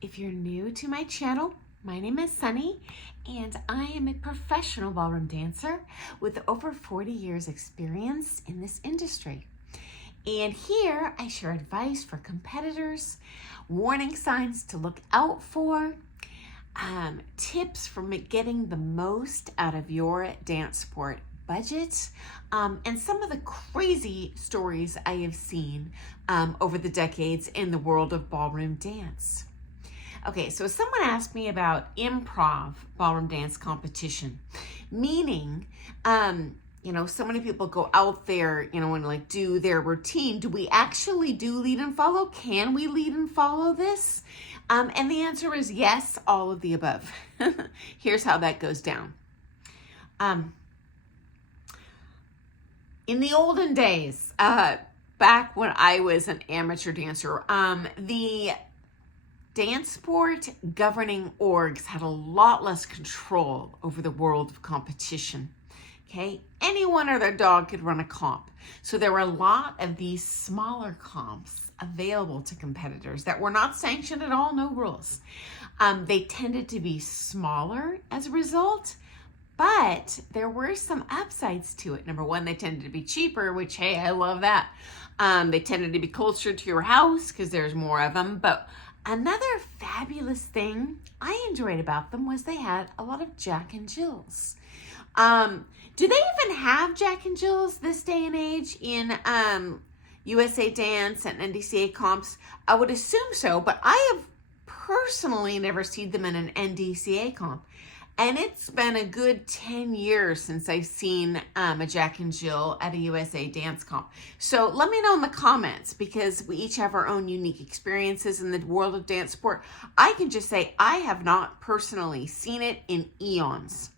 If you're new to my channel, my name is Sunny, and I am a professional ballroom dancer with over 40 years experience in this industry. And here I share advice for competitors, warning signs to look out for, tips for getting the most out of your dance sport budget, and some of the crazy stories I have seen over the decades in the world of ballroom dance. Okay, so someone asked me about improv ballroom dance competition, meaning, so many people go out there, and do their routine. Do we actually do lead and follow? Can we lead and follow this? And the answer is yes, all of the above. Here's how that goes down. In the olden days, back when I was an amateur dancer, the dance sport governing orgs had a lot less control over the world of competition. Okay, anyone or their dog could run a comp. So there were a lot of these smaller comps available to competitors that were not sanctioned at all, no rules. They tended to be smaller as a result, but there were some upsides to it. Number one, they tended to be cheaper, which, hey, I love that. They tended to be closer to your house because there's more of them. But another fabulous thing I enjoyed about them was they had a lot of Jack and Jills. Do they even have Jack and Jills this day and age in USA Dance and NDCA comps? I would assume so, but I have personally never seen them in an NDCA comp. And it's been a good 10 years since I've seen a Jack and Jill at a USA Dance comp. So let me know in the comments, because we each have our own unique experiences in the world of dance sport. I can just say I have not personally seen it in eons.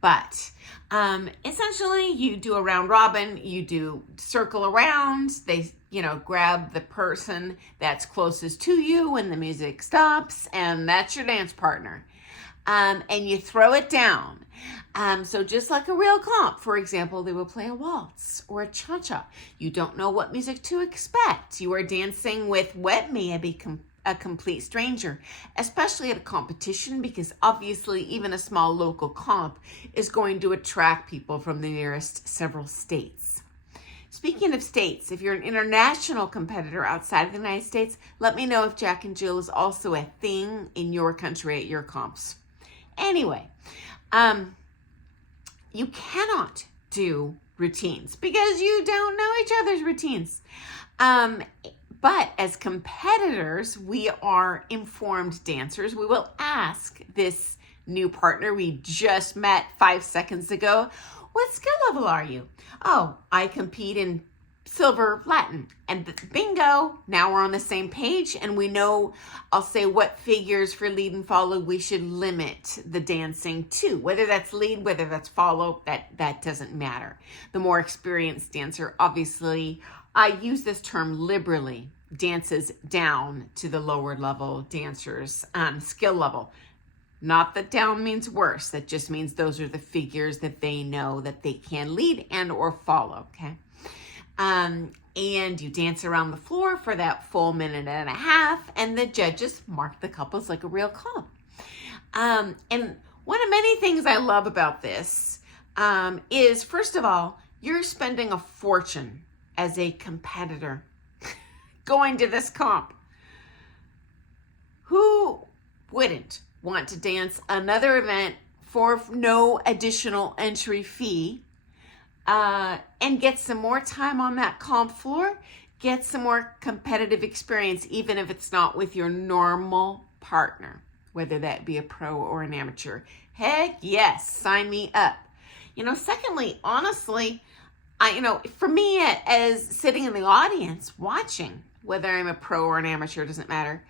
But essentially, you do a round robin, you do circle around, they grab the person that's closest to you when the music stops, and that's your dance partner. And you throw it down. So just like a real comp, for example, they will play a waltz or a cha-cha. You don't know what music to expect. You are dancing with what may be a complete stranger, especially at a competition, because obviously even a small local comp is going to attract people from the nearest several states. Speaking of states, if you're an international competitor outside of the United States, let me know if Jack and Jill is also a thing in your country at your comps. Anyway, you cannot do routines because you don't know each other's routines. But as competitors, we are informed dancers. We will ask this new partner we just met 5 seconds ago, what skill level are you? Oh, I compete in Silver Latin. And bingo, now we're on the same page, and we know, I'll say, what figures for lead and follow we should limit the dancing to. Whether that's lead, whether that's follow, that doesn't matter. The more experienced dancer, obviously, I use this term liberally, dances down to the lower level dancers' skill level. Not that down means worse. That just means those are the figures that they know that they can lead and or follow, okay? And you dance around the floor for that full minute and a half, and the judges mark the couples like a real comp. And one of many things I love about this is, first of all, you're spending a fortune as a competitor going to this comp. Who wouldn't want to dance another event for no additional entry fee, and get some more time on that comp floor, get some more competitive experience, even if it's not with your normal partner, whether that be a pro or an amateur? Heck yes, sign me up. Secondly, honestly, for me, as sitting in the audience watching, whether I'm a pro or an amateur, doesn't matter.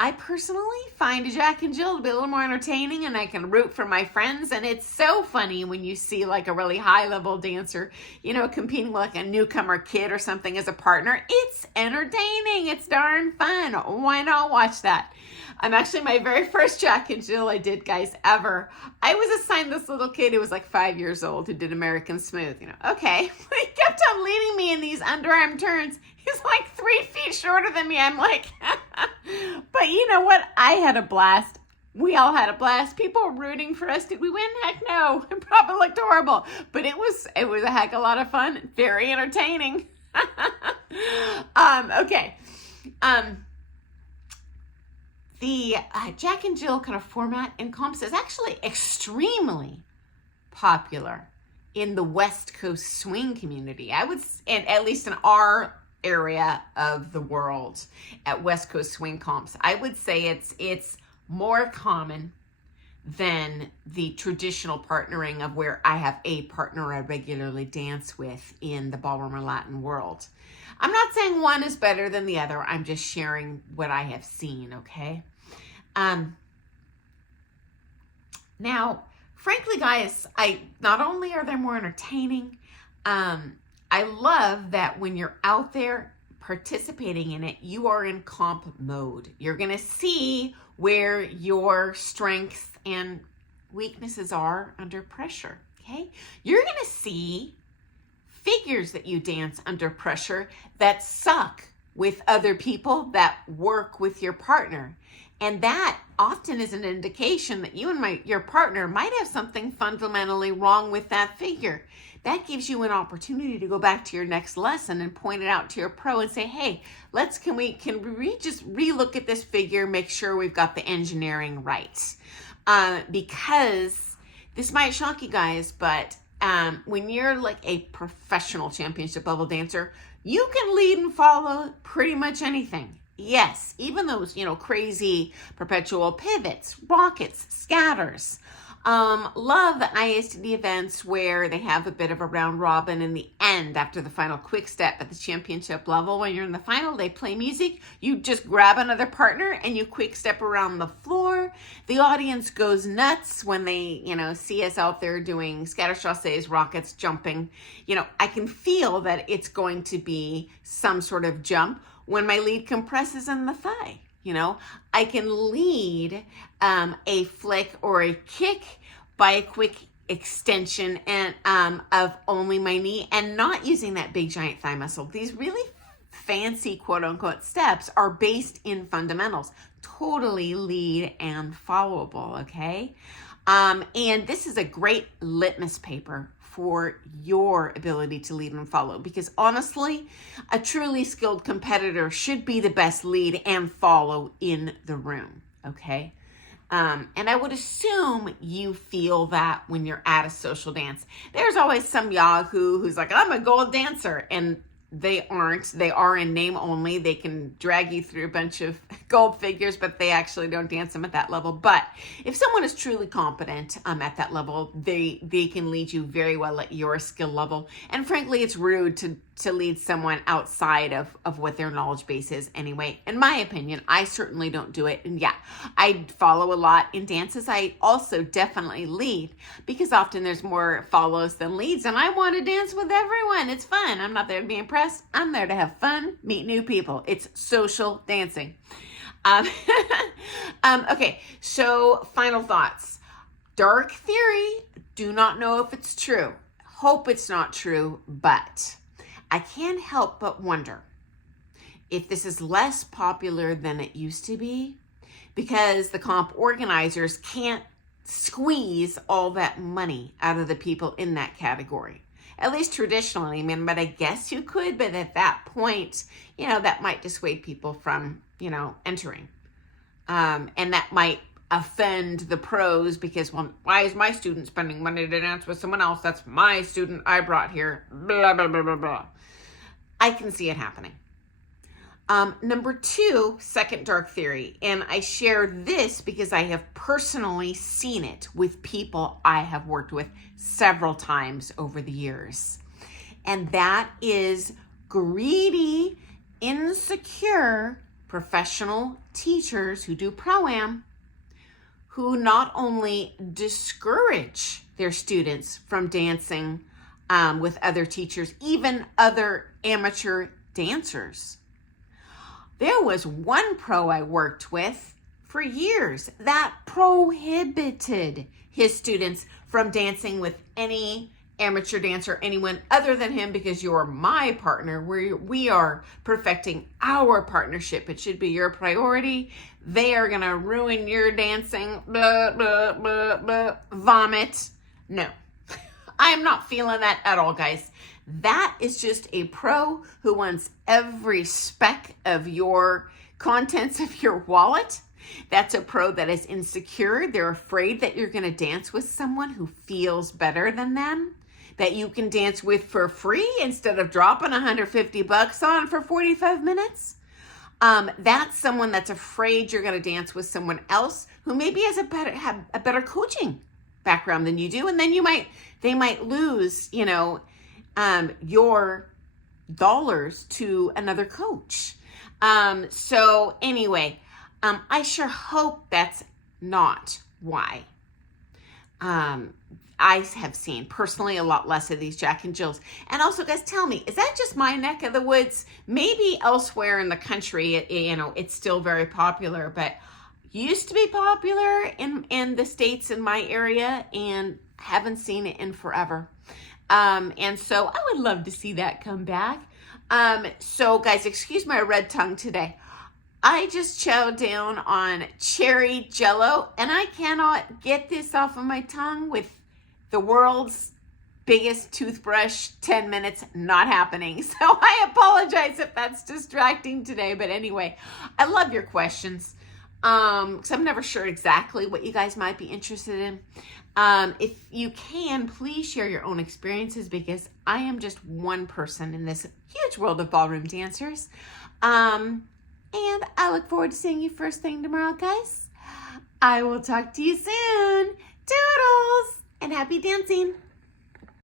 I personally find a Jack and Jill to be a little more entertaining, and I can root for my friends. And it's so funny when you see like a really high level dancer, competing with like a newcomer kid or something as a partner. It's entertaining. It's darn fun. Why not watch that? I'm actually, my very first Jack and Jill I did, guys, ever. I was assigned this little kid who was like 5 years old who did American Smooth. Okay. He kept on leading me in these underarm turns. He's like 3 feet shorter than me. I'm like, but know what? I had a blast. We all had a blast. People were rooting for us. Did we win? Heck no. It probably looked horrible. But it was a heck of a lot of fun. Very entertaining. Okay. The Jack and Jill kind of format in comps is actually extremely popular in the West Coast swing community. I would, and at least in our area of the world, at West Coast swing comps, I would say it's more common than the traditional partnering of where I have a partner I regularly dance with in the ballroom or Latin world. I'm not saying one is better than the other. I'm just sharing what I have seen, okay? Now, frankly, guys, not only are they more entertaining, I love that when you're out there participating in it, you are in comp mode. You're going to see where your strengths and weaknesses are under pressure, okay? You're going to see figures that you dance under pressure that suck with other people that work with your partner. And that often is an indication that you and your partner might have something fundamentally wrong with that figure. That gives you an opportunity to go back to your next lesson and point it out to your pro and say, hey, can we just relook at this figure, make sure we've got the engineering right. Because this might shock you guys, but when you're like a professional championship level dancer, you can lead and follow pretty much anything. Yes, even those, crazy perpetual pivots, rockets, scatters. Love the ISTD events where they have a bit of a round robin in the end after the final quick step at the championship level. When you're in the final, they play music. You just grab another partner and you quick step around the floor. The audience goes nuts when they, see us out there doing scatter chassés, rockets, jumping. I can feel that it's going to be some sort of jump when my lead compresses in the thigh. I can lead a flick or a kick by a quick extension and of only my knee and not using that big giant thigh muscle. These really fancy quote unquote steps are based in fundamentals, totally lead and followable, okay? And this is a great litmus paper for your ability to lead and follow, because honestly, a truly skilled competitor should be the best lead and follow in the room, okay? And I would assume you feel that when you're at a social dance. There's always some yahoo who's like, I'm a gold dancer, and they aren't. They are in name only. They can drag you through a bunch of gold figures, but they actually don't dance them at that level. But if someone is truly competent at that level, they can lead you very well at your skill level. And frankly, it's rude to lead someone outside of what their knowledge base is anyway. In my opinion, I certainly don't do it. And yeah, I follow a lot in dances. I also definitely lead because often there's more follows than leads. And I want to dance with everyone. It's fun. I'm not there to be impressed. I'm there to have fun, meet new people. It's social dancing. Okay, so final thoughts. Dark theory, do not know if it's true. Hope it's not true, but I can't help but wonder if this is less popular than it used to be because the comp organizers can't squeeze all that money out of the people in that category. At least traditionally, but I guess you could, but at that point, that might dissuade people from, entering. And that might offend the pros because, well, why is my student spending money to dance with someone else? That's my student I brought here, blah, blah, blah, blah, blah. I can see it happening. Number 2, second dark theory, and I share this because I have personally seen it with people I have worked with several times over the years. And that is greedy, insecure professional teachers who do pro-am who not only discourage their students from dancing with other teachers, even other amateur dancers. There was one pro I worked with for years that prohibited his students from dancing with any amateur dancer, anyone other than him, because you're my partner. We are perfecting our partnership. It should be your priority. They are going to ruin your dancing. Blah, blah, blah, blah. Vomit. No, I am not feeling that at all, guys. That is just a pro who wants every speck of your contents of your wallet. That's a pro that is insecure. They're afraid that you're going to dance with someone who feels better than them, that you can dance with for free instead of dropping $150 on for 45 minutes. That's someone that's afraid you're going to dance with someone else who maybe has a better coaching background than you do, and then they might lose, your dollars to another coach. So anyway, I sure hope that's not why. I have seen personally a lot less of these Jack and Jills. And also, guys, tell me, is that just my neck of the woods? Maybe elsewhere in the country, it's still very popular, but used to be popular in the States in my area, and haven't seen it in forever. And so I would love to see that come back. So guys, excuse my red tongue today. I just chowed down on cherry jello, and I cannot get this off of my tongue with the world's biggest toothbrush. 10 minutes, not happening. So I apologize if that's distracting today. But anyway, I love your questions. Because I'm never sure exactly what you guys might be interested in. If you can, please share your own experiences, because I am just one person in this huge world of ballroom dancers. And I look forward to seeing you first thing tomorrow, guys. I will talk to you soon. Toodles and happy dancing.